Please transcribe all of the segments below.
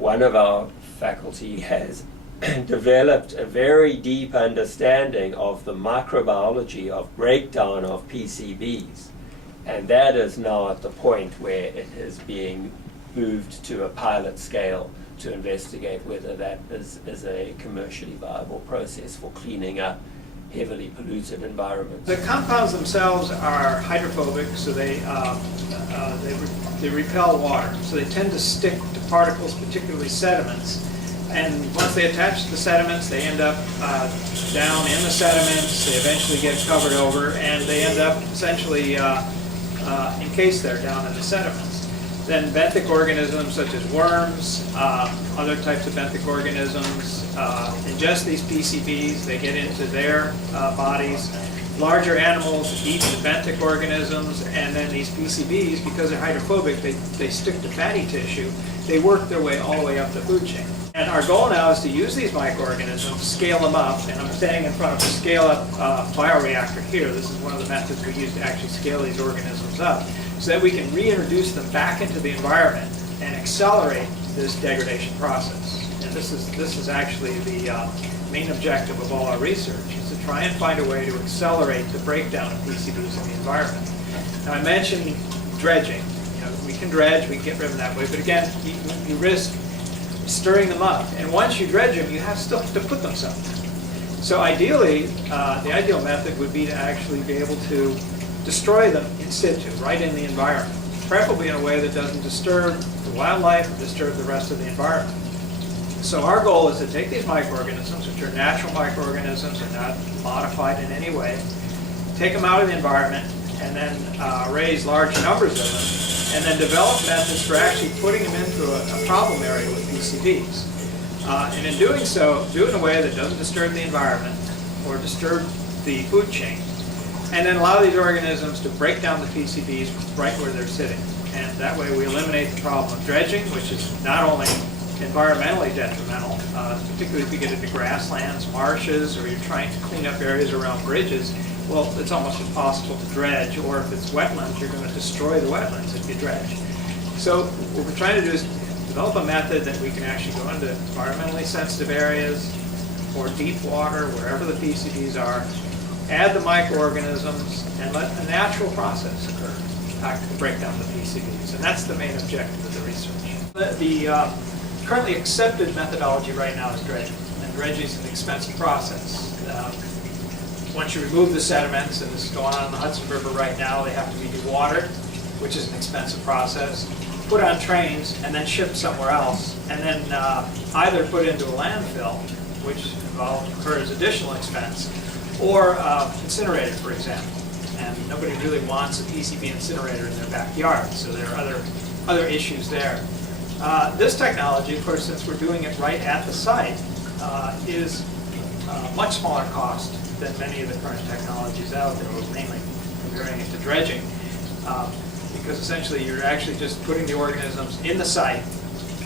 one of our faculty has developed a very deep understanding of the microbiology of breakdown of PCBs. And that is now at the point where it is being moved to a pilot scale to investigate whether that is a commercially viable process for cleaning up heavily polluted environments. The compounds themselves are hydrophobic, so they repel water. So they tend to stick to particles, particularly sediments. And once they attach to the sediments, they end up down in the sediments. They eventually get covered over, and they end up essentially encased there down in the sediments. Then benthic organisms such as worms, other types of benthic organisms ingest these PCBs. They get into their bodies. Larger animals eat the benthic organisms, and then these PCBs, because they're hydrophobic, they stick to fatty tissue. They work their way all the way up the food chain. And our goal now is to use these microorganisms, scale them up, and I'm standing in front of a scale-up bioreactor here. This is one of the methods we use to actually scale these organisms up, so that we can reintroduce them back into the environment and accelerate this degradation process. And this is actually the main objective of all our research, is to try and find a way to accelerate the breakdown of PCBs in the environment. Now, I mentioned dredging. You know, we can dredge, we can get rid of them that way, but again, you risk stirring them up. And once you dredge them, you have still to put them somewhere. So ideally, the ideal method would be to actually be able to destroy them in situ, right in the environment, preferably in a way that doesn't disturb the wildlife or disturb the rest of the environment. So our goal is to take these microorganisms, which are natural microorganisms and not modified in any way, take them out of the environment, and then raise large numbers of them, and then develop methods for actually putting them into a problem area with PCBs. And in doing so, do it in a way that doesn't disturb the environment or disturb the food chain, and then allow these organisms to break down the PCBs right where they're sitting. And that way we eliminate the problem of dredging, which is not only environmentally detrimental, particularly if you get into grasslands, marshes, or you're trying to clean up areas around bridges. Well, it's almost impossible to dredge, or if it's wetlands, you're going to destroy the wetlands if you dredge. So what we're trying to do is develop a method that we can actually go into environmentally sensitive areas or deep water, wherever the PCBs are, add the microorganisms, and let a natural process occur to break down the PCBs. And that's the main objective of the research. The currently accepted methodology right now is dredging. And dredging is an expensive process. Once you remove the sediments, and this is going on in the Hudson River right now, they have to be dewatered, which is an expensive process, put on trains, and then shipped somewhere else, and then either put into a landfill, which incurs additional expense, or incinerated, for example. And nobody really wants a PCB incinerator in their backyard, so there are other issues there. This technology, of course, since we're doing it right at the site, is much smaller cost than many of the current technologies out there, mainly comparing it to dredging, because essentially you're actually just putting the organisms in the site,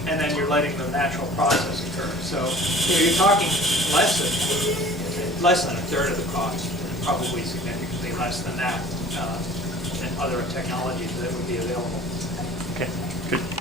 and then you're letting the natural process occur. So you're talking less than a third of the cost, and probably significantly less than that than other technologies that would be available. Okay, good.